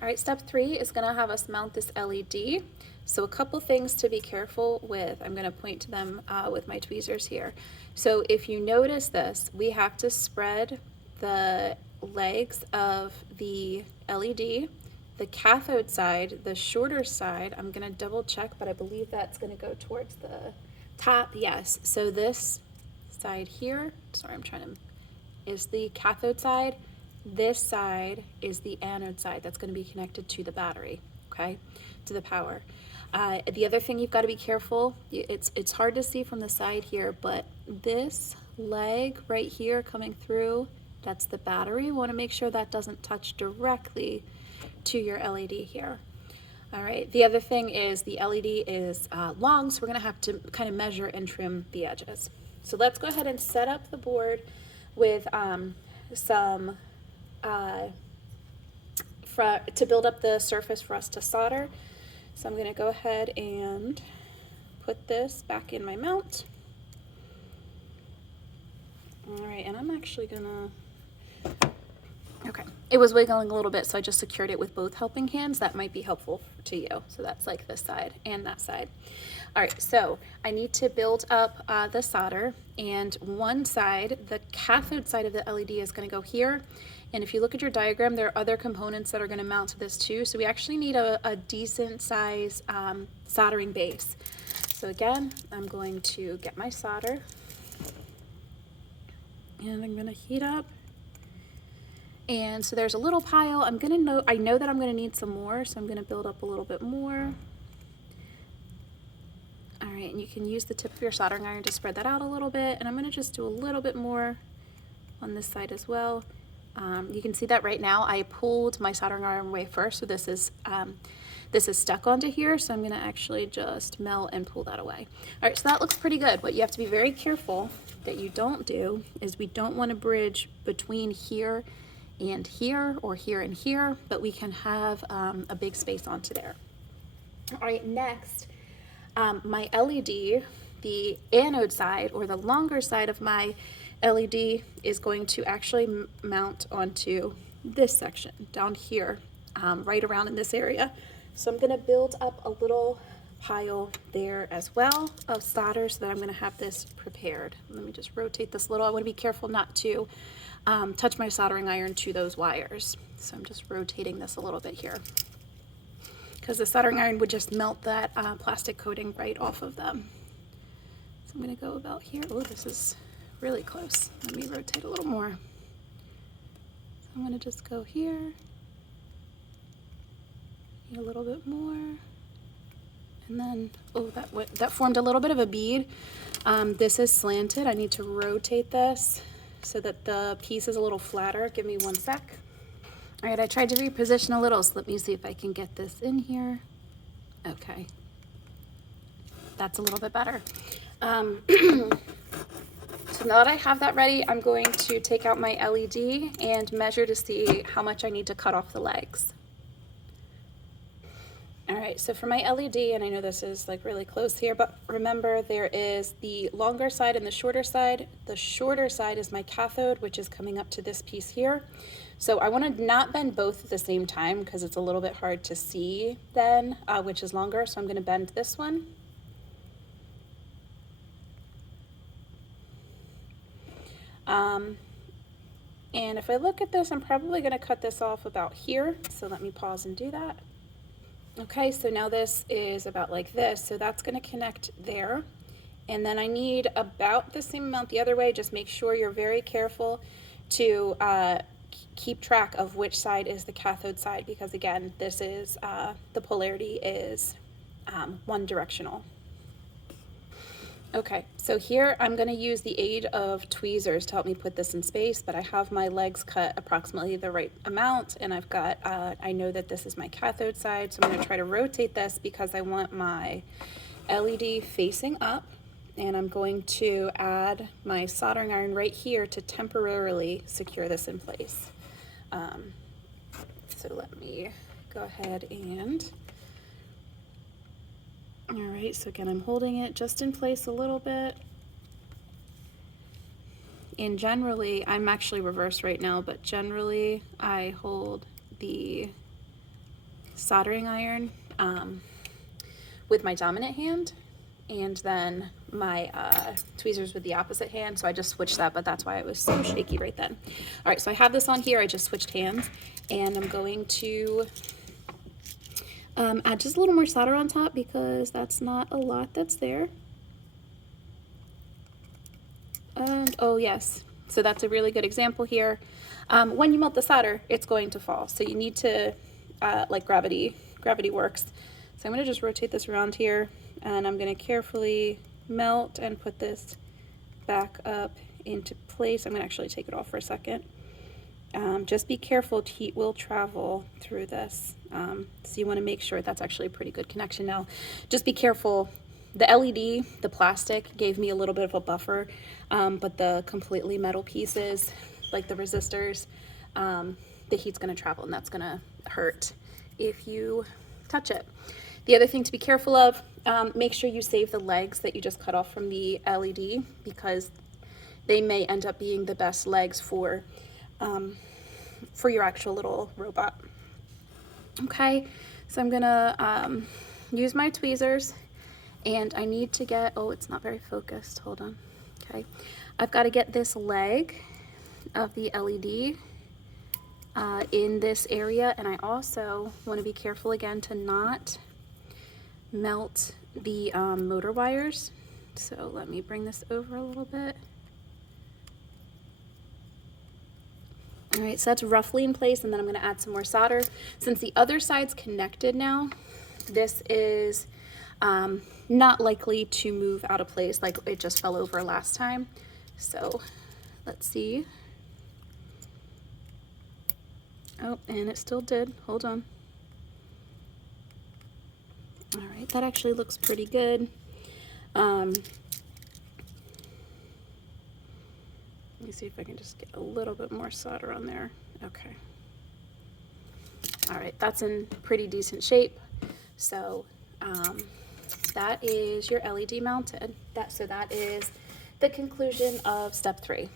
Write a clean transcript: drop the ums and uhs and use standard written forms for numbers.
All right, step 3 is gonna have us mount this LED. So a couple things to be careful with. I'm gonna point to them with my tweezers here. So if you notice this, we have to spread the legs of the LED. The cathode side, the shorter side, I'm gonna double check, but I believe that's gonna go towards the top, yes. So this side here, sorry, is the cathode side. This side is the anode side that's gonna be connected to the battery, okay, to the power. The other thing you've gotta be careful, it's hard to see from the side here, but this leg right here coming through, that's the battery. You wanna make sure that doesn't touch directly to your LED here. All right, the other thing is the LED is long, so we're gonna have to kind of measure and trim the edges. So let's go ahead and set up the board with some, to build up the surface for us to solder. So I'm gonna go ahead and put this back in my mount. All right, and I'm actually gonna, okay, it was wiggling a little bit, so I just secured it with both helping hands. That might be helpful to you. So that's like this side and that side. All right, so I need to build up the solder, and one side, the cathode side of the LED is gonna go here. And if you look at your diagram, there are other components that are gonna mount to this too. So we actually need a decent size soldering base. So again, I'm going to get my solder and I'm gonna heat up. And so there's a little pile. I know that I'm gonna need some more, so I'm gonna build up a little bit more. All right, and you can use the tip of your soldering iron to spread that out a little bit. And I'm gonna just do a little bit more on this side as well. You can see that right now I pulled my soldering iron away first, so this is stuck onto here, so I'm gonna actually just melt and pull that away. All right, so that looks pretty good. What you have to be very careful that you don't do is we don't wanna bridge between here and here, or here and here, but we can have a big space onto there. All right, next, my LED, the anode side or the longer side of my LED is going to actually mount onto this section down here, right around in this area. So I'm gonna build up a little pile there as well of solder so that I'm gonna have this prepared. Let me just rotate this a little. I wanna be careful not to touch my soldering iron to those wires. So I'm just rotating this a little bit here, because the soldering iron would just melt that plastic coating right off of them. So I'm gonna go about here. Oh, this is really close. Let me rotate a little more. So I'm gonna just go here, a little bit more, and then, oh, that formed a little bit of a bead. This is slanted. I need to rotate this so that the piece is a little flatter. Give me 1 sec. All right, I tried to reposition a little, so let me see if I can get this in here. Okay, that's a little bit better. So now that I have that ready, I'm going to take out my LED and measure to see how much I need to cut off the legs. All right, so for my LED, and I know this is like really close here, but remember there is the longer side and the shorter side. The shorter side is my cathode, which is coming up to this piece here. So I want to not bend both at the same time because it's a little bit hard to see then, which is longer. So I'm going to bend this one. And if I look at this, I'm probably going to cut this off about here. So let me pause and do that. Okay, so now this is about like this. So that's going to connect there. And then I need about the same amount the other way. Just make sure you're very careful to keep track of which side is the cathode side, because again, this is, the polarity is one directional. Okay, so here I'm going to use the aid of tweezers to help me put this in space, but I have my legs cut approximately the right amount, and I've got, I know that this is my cathode side, so I'm going to try to rotate this because I want my LED facing up, and I'm going to add my soldering iron right here to temporarily secure this in place. So let me go ahead and... All right, so again, I'm holding it just in place a little bit. And generally, I'm actually reversed right now, but generally I hold the soldering iron with my dominant hand, and then my tweezers with the opposite hand. So I just switched that, but that's why it was so shaky right then. All right, so I have this on here. I just switched hands, and I'm going to add just a little more solder on top because that's not a lot that's there. And oh yes, so that's a really good example here. When you melt the solder, it's going to fall. So you need to, like gravity works. So I'm gonna just rotate this around here, and I'm gonna carefully melt and put this back up into place. I'm gonna actually take it off for a second. Just be careful, heat will travel through this. So you wanna make sure that's actually a pretty good connection. Now, just be careful. The LED, the plastic, gave me a little bit of a buffer, but the completely metal pieces, like the resistors, the heat's gonna travel, and that's gonna hurt if you touch it. The other thing to be careful of, make sure you save the legs that you just cut off from the LED, because they may end up being the best legs for your actual little robot. Okay, so I'm gonna use my tweezers, and I need to get, oh, it's not very focused, hold on. Okay, I've got to get this leg of the LED in this area, and I also want to be careful again to not melt the motor wires. So let me bring this over a little bit. All right, so that's roughly in place, and then I'm going to add some more solder. Since the other side's connected now, this is not likely to move out of place like it just fell over last time. So let's see. Oh, and it still did. Hold on. All right, that actually looks pretty good. Let me see if I can just get a little bit more solder on there. Okay. All right, that's in pretty decent shape. So that is your LED mounted. So that is the conclusion of step 3.